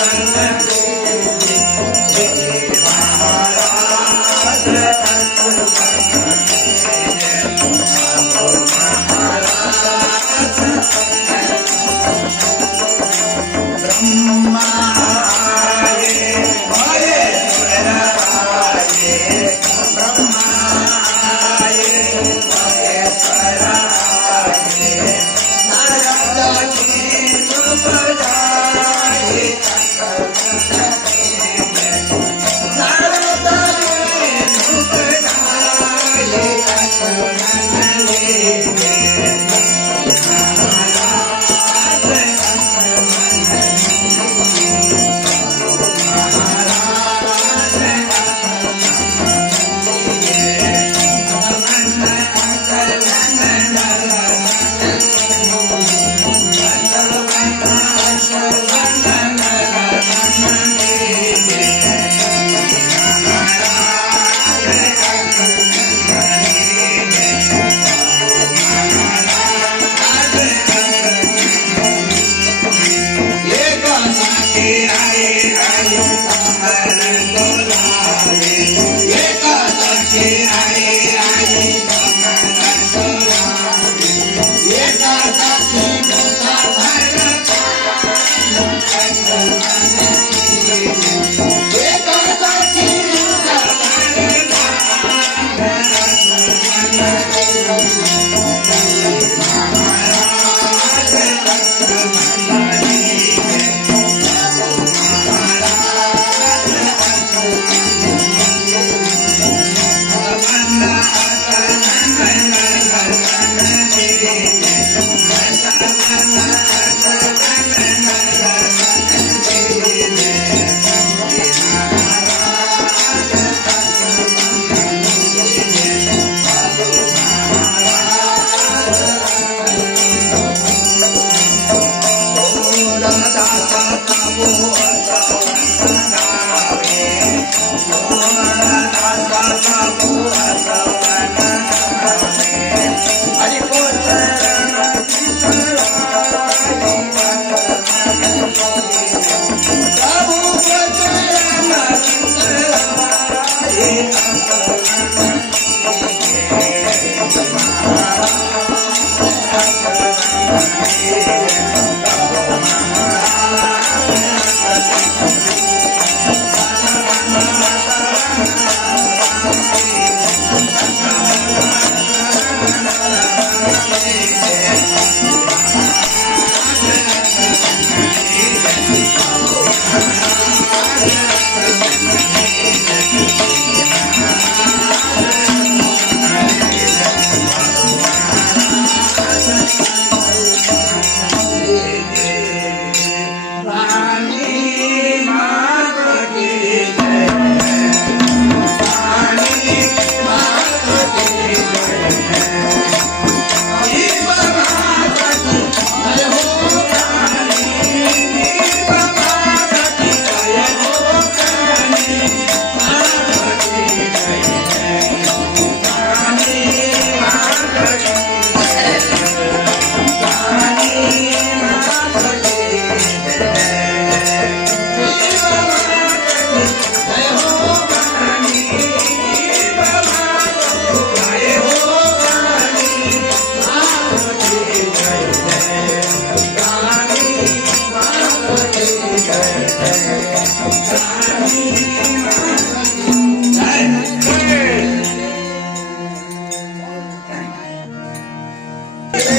Sana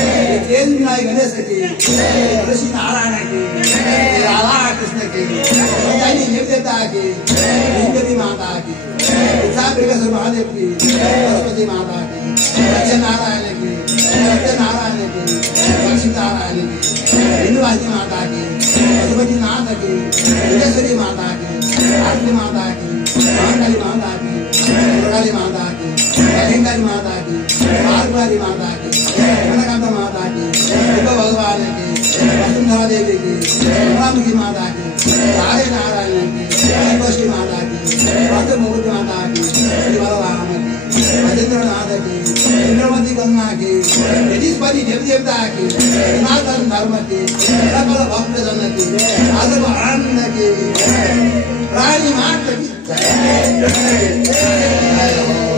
Ganesh की ऋषि नारायण की राधा कृष्ण की निर्देता की गणपति माता की साबिकेश्वर महादेव की सरस्वती माता की सत्यनारायण की सत्यनारायण की लक्ष्मी नारायण की हिंदुवादी माता की पशुपति नाथ की विजेश्वरी माता की आरती माता की महाकाली माता की मुरली माता की अहिंकारी माता की मार्गवारी माता की मनकांता माता की भगवान की वसुंधरा देवी की रामकी माता की सारे नारायण की लक्ष्मी माता की भक्तमूर्ति माता की बलराम की महेंद्रनाथ की इंद्रमती गंगा की यदीश्वरी देवी देवता की सनातन धर्म की सकल भक्त जन की आदम आनंद की रानी माता की जय जय जय।